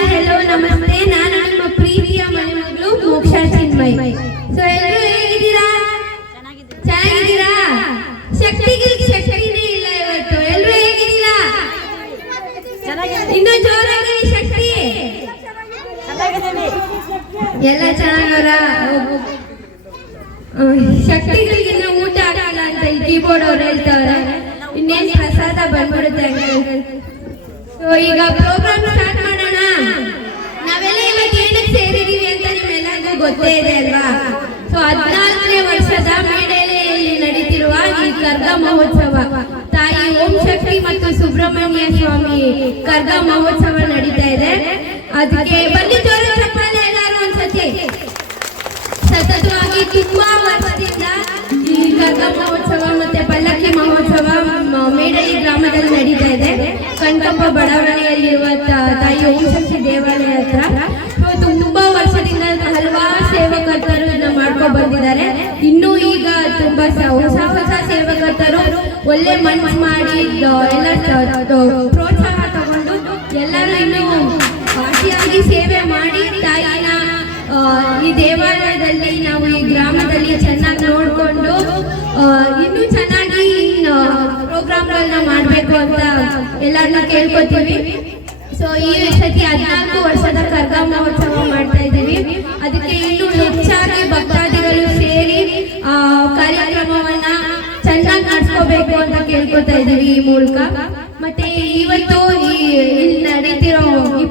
Hi hello ನಮಸ್ತೆ. ನಾನು ನಿಮ್ಮ ಪ್ರೀತಿಯ ಮನೆ ಮಗಳು ಮೋಕ್ಷಾ ಚಿನ್ಮಯ್. ಸೊ ಎಲ್ಲರೂ ಹೇಗಿದ್ದೀರಾ? ಚೆನ್ನಾಗಿದ್ದೀರಾ? ಶಕ್ತಿನೇ ಇಲ್ಲ ಇವತ್ತು. ಎಲ್ಲರೂ ಹೇಗಿದ್ದೀರಾ? ಇನ್ನೂ ಜೋರಾಗಿ ಶಕ್ತಿ ಎಲ್ಲ ಚೆನ್ನಾಗವರ. ಶಕ್ತಿಗಳಿಗಿನ್ನ ಊಟ ಆಗಲ್ಲ ಅಂತ ಈ ಕೀಬೋರ್ಡ್ ಅವ್ರು ಹೇಳ್ತಾವ್ರೆ. ಇನ್ನೇನ್ ಪ್ರಸಾದ ಬಂದ್ಬಿಡುತ್ತೆ. ಈಗ ಪ್ರೋಗ್ರಾಮ್ ಸ್ಟಾರ್ಟ್ ಮಾಡೋಣ. ನಾವೆಲ್ಲ ಇವತ್ತು ಏನಕ್ಕೆ ಸೇರಿದೀವಿ ಅಂತ ನಿಮ್ಮೆಲ್ಲರಿಗೂ ಗೊತ್ತೇ ಇದೆ ಅಲ್ವಾ? ಸೊ 14ನೇ ವರ್ಷದ ಮೇಡೆಯಲ್ಲಿ ನಡೀತಿರುವ ಈ ಕರ್ಗ ಮಹೋತ್ಸವ, ತಾಯಿ ಓಂ ಶಕ್ತಿ ಮತ್ತು ಸುಬ್ರಹ್ಮಣ್ಯ ಸ್ವಾಮಿ ಕರ್ಗ ಮಹೋತ್ಸವ ನಡೀತಾ ಇದೆ. ಅದಕ್ಕೆ ಬನ್ನಿ ಜೋರ ಚಪ್ಪಾಳೆ ಎಲ್ಲರೂ ಒಂದ್ಸತಿ. ಸತತವಾಗಿ ತುಂಬಾ ವರ್ಷದಿಂದ ಈ ಕರ್ಗ ಮಹೋತ್ಸವ ಮತ್ತೆ ಪಲ್ಲಕ್ಕಿ ಮಹೋತ್ಸವ ಮೇಡಳಿ ಗ್ರಾಮದಲ್ಲಿ ನಡೀತಾ ಇದೆ. ಕನಕಪ್ಪ ಬಡಾವಣೆಯಲ್ಲಿರುವ ತಾಯಿ ಓಂ ಶಕ್ತಿ ದೇವಾಲಯ ಹತ್ರ. ತುಂಬಾ ವರ್ಷದಿಂದ ಹಲವಾರು ಸೇವಕರ್ತರು ಇದನ್ನ ಮಾಡ್ಕೊಂಡು ಬಂದಿದ್ದಾರೆ. ಇನ್ನೂ ಈಗ ತುಂಬಾ ಹೊಸ ಸೇವಕರ್ತರು ಒಳ್ಳೆ ಮನಸ್ಸು ಮಾಡಿ ಎಲ್ಲ ಪ್ರೋತ್ಸಾಹ ತಗೊಂಡು ಎಲ್ಲರೂ ಇನ್ನೂ ಭಾಷೆಯಾಗಿ ಸೇವೆ ಮಾಡಿ ತಾಯಿನ ಈ ದೇವಾಲಯದಲ್ಲಿ ನಾವು ಈ ಗ್ರಾಮದಲ್ಲಿ ಚೆನ್ನಾಗಿ ನೋಡ್ಕೊಂಡು ಇನ್ನೂ ಚೆನ್ನಾಗಿ ಪ್ರೋಗ್ರಾಮ್ಗಳನ್ನ ಮಾಡಬೇಕು ಅಂತ ಎಲ್ಲರನ್ನ ಕೇಳ್ಕೊತೀವಿ. ಸೊ ಈ ಸತಿ 14 ವರ್ಷದ ಕರ್ಗ ಮಹೋತ್ಸವ ಮಾಡ್ತಾ ಇದ್ದೀವಿ. ಅದಕ್ಕೆ ಇನ್ನೂ ಹೆಚ್ಚಾಗಿ ಭಕ್ತಾದಿಗಳು ಸೇರಿ ಕಾರ್ಯಕ್ರಮವನ್ನ ಚೆನ್ನಾಗಿ ನಡೆಸ್ಕೋಬೇಕು ಅಂತ ಕೇಳ್ಕೊತಾ ಇದ್ದೀವಿ ಈ ಮೂಲಕ. ಮತ್ತೆ ಇವತ್ತು ಇಲ್ಲಿ ನಡೀತಿರೋ ಈ